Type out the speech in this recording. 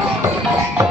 Thank